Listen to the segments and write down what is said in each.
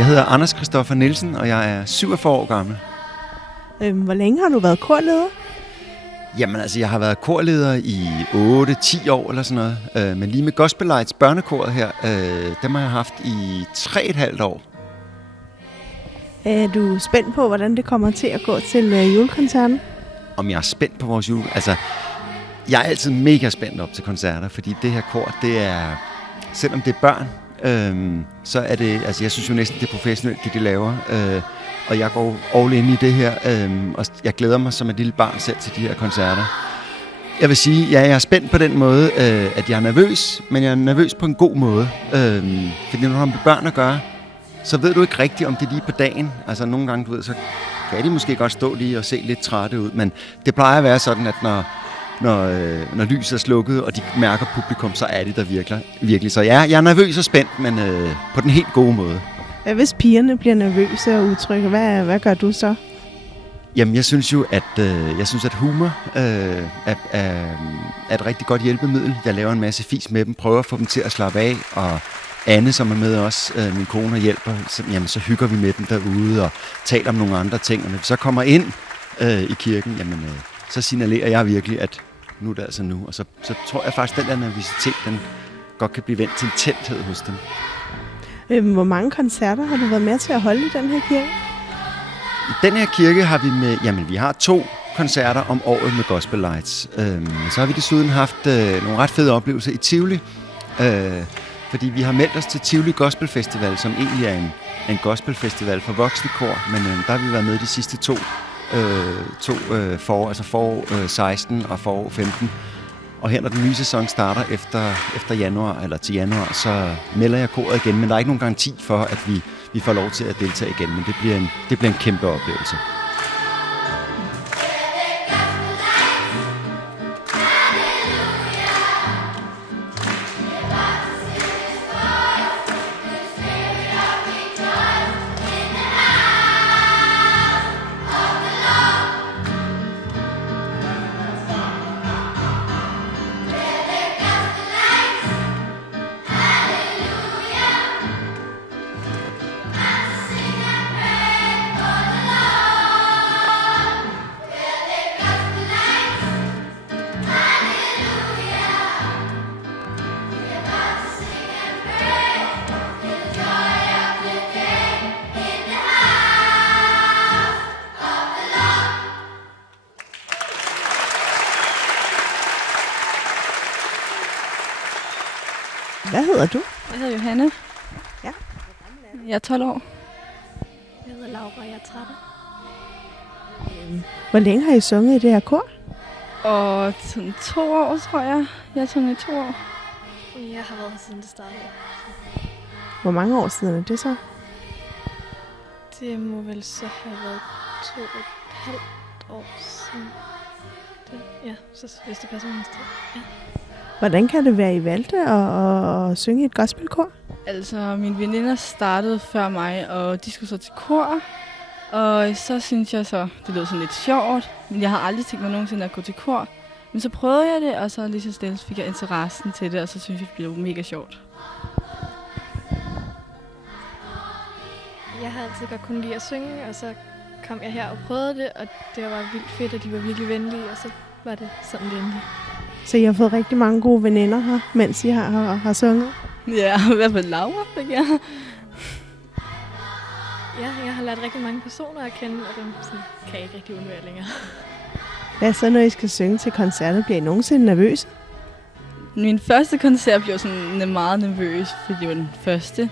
Jeg hedder Anders Christoffer Nielsen, og jeg er 47 år gammel. Hvor længe har du været korleder? Jamen altså, jeg har været korleder i 8-10 år eller sådan noget. Men lige med Gospel Lights børnekoret her, dem har jeg haft i 3,5 år. Er du spændt på, hvordan det kommer til at gå til julekoncerten? Om jeg er spændt på vores jul? Altså, jeg er altid mega spændt op til koncerter, fordi det her kor, det er, selvom det er børn, så er det, altså jeg synes jo næsten, det er professionelt, det de laver. Og jeg går all in i det her, og jeg glæder mig som et lille barn selv til de her koncerter. Jeg vil sige, ja, jeg er spændt på den måde, at jeg er nervøs, men jeg er nervøs på en god måde. Fordi når du har med børn at gøre, så ved du ikke rigtigt, om det er lige på dagen. Altså nogle gange, du ved, så kan de måske godt stå lige og se lidt trætte ud, men det plejer at være sådan, at når lyset er slukket, og de mærker publikum, så er det der virkelig. Så ja, jeg er nervøs og spændt, men på den helt gode måde. Hvad hvis pigerne bliver nervøse og utrygge? Hvad gør du så? Jamen, jeg synes jo, at humor er et rigtig godt hjælpemiddel. Jeg laver en masse fis med dem, prøver at få dem til at slappe af, og Anne, som er med os, min kone, hjælper, så hygger vi med dem derude og taler om nogle andre ting. Og når vi så kommer ind i kirken, så signalerer jeg virkelig, at nu er det altså nu. Og så tror jeg faktisk, at den der nervøsitet, den godt kan blive vendt til en tændthed hos dem. Hvor mange koncerter har du været med til at holde i den her kirke? I den her kirke har vi vi har 2 koncerter om året med Gospel Lights. Så har vi desuden haft nogle ret fede oplevelser i Tivoli. Fordi vi har meldt os til Tivoli Gospel Festival, som egentlig er en gospelfestival for voksne kor. Men der har vi været med de sidste 2 forår, altså forår 16 og forår 15. Og her, når den nye sæson starter efter januar, eller til januar, så melder jeg koret igen. Men der er ikke nogen garanti for, at vi får lov til at deltage igen. Men det bliver en kæmpe oplevelse. Hvad hedder du? Jeg hedder Johanne. Ja. Jeg er 12 år. Jeg hedder Laura, jeg er 13. Hvor længe har I sunget i det her kor? Og sådan 2 år, tror jeg. Jeg har sunget i 2 år. Jeg har været her siden det startede. Hvor mange år siden er det så? Det må vel så have været 2,5 år siden. Så hvis det passer med ja. Hvordan kan det være, I valgte at synge i et gospelkor? Altså, mine veninder startede før mig, og de skulle så til kor. Og så synes jeg så, det lød sådan lidt sjovt. Men jeg har aldrig tænkt mig nogensinde at gå til kor. Men så prøvede jeg det, og så lige så stille fik jeg interessen til det, og så synes jeg, det blev mega sjovt. Jeg har altid godt kunnet lide at synge, og så kom jeg her og prøvede det, og det var vildt fedt, og de var virkelig venlige, og så var det sådan det endte. Så I har fået rigtig mange gode veninder her, mens I har sunget? Ja, i hvert fald Laura fik jeg. Ja, jeg har lært rigtig mange personer at kende, og dem sådan, kan jeg ikke rigtig undvære længere. Hvad så, når I skal synge til koncerter? Bliver I nogensinde nervøse? Min første koncert blev sådan meget nervøs, fordi det var den første.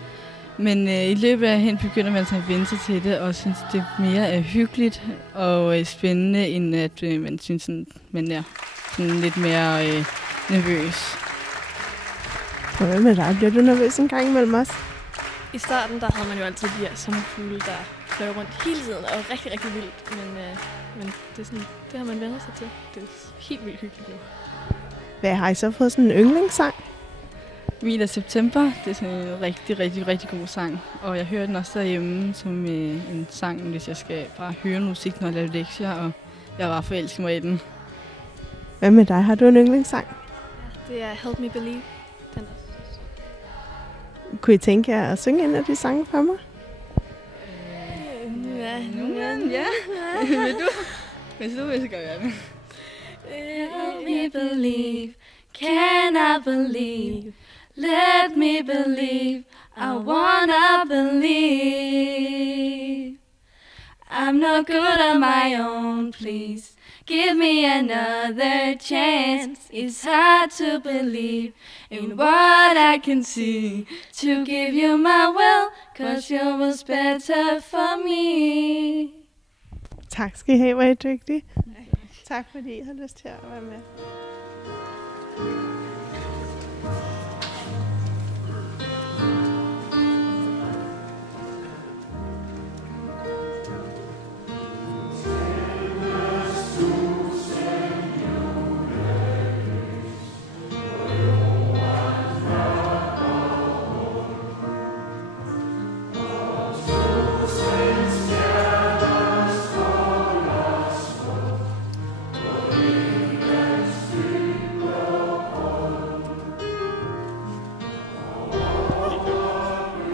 Men i løbet af hen begynder man så at vende sig til det, og synes, det mere er hyggeligt og spændende, end at man synes, sådan, man er sådan lidt mere nervøs. Og hvad med dig? Bliver du nervøs en gang imellem os? I starten, der havde man jo altid de her sommerfugle, der fløj rundt hele tiden, og rigtig, rigtig vildt. Men det, er sådan, det har man vendt sig til. Det er helt vildt hyggeligt nu. Hvad har I så fået sådan en yndlingssang? Min af september, det er sådan en rigtig, rigtig, rigtig god sang. Og jeg hører den også derhjemme som en sang, hvis jeg skal bare høre musik, når jeg laver lektier, og jeg var forelsket mig i den. Hvad med dig? Har du en yndlingssang? Ja, det er Help Me Believe. Den Kunne I tænke jer at synge en af de sange for mig? Nogle gange, ja. Vil du? Hvis du vil, så gør jeg det. Let me believe, can I believe? Let me believe, I wanna believe. I'm no good on my own, please. Give me another chance. It's hard to believe in what I can see. To give you my will, 'cause you was better for me. Tak skal I have, hvor I er dygtige. Tak fordi I har lyst til at være med.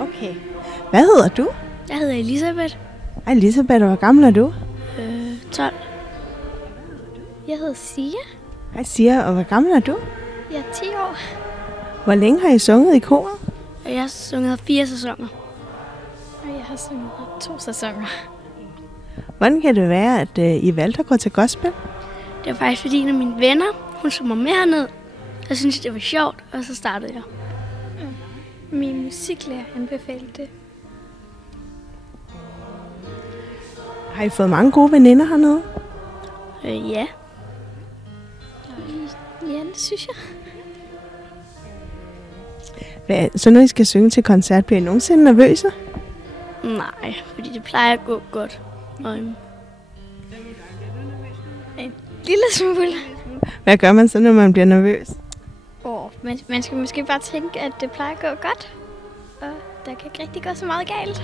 Okay. Hvad hedder du? Jeg hedder Elisabeth. Hej Elisabeth, hvor gammel er du? 12. Jeg hedder Sia. Hej Sia, og hvor gammel er du? Jeg er 10 år. Hvor længe har I sunget i koret? Og jeg har sunget 4 sæsoner. Og jeg har sunget 2 sæsoner. Hvordan kan det være, at I valgte at gå til gospel? Det var faktisk fordi, en af mine venner, hun så mig med herned. Jeg syntes, det var sjovt, og så startede jeg. Min musiklærer anbefalede det. Har I fået mange gode veninder hernede? Ja. Ja, det synes jeg. Så når I skal synge til koncert, bliver I nogensinde nervøse? Nej, fordi det plejer at gå godt. Og, En lille smule. Hvad gør man så, når man bliver nervøs? Man skal måske bare tænke, at det plejer at gå godt. Og der kan ikke rigtig gå så meget galt.